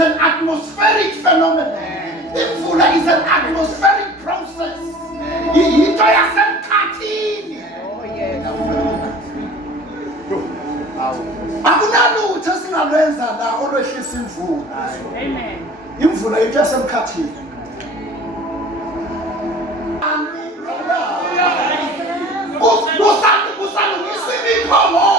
an atmospheric phenomenon. Imvula is an atmospheric process. Yinto yasemkhathini. Akunalutho singalwenza la olwehlisa imvula. Amen. Imvula yinto yasemkhathini. Kusalungisa imiphongo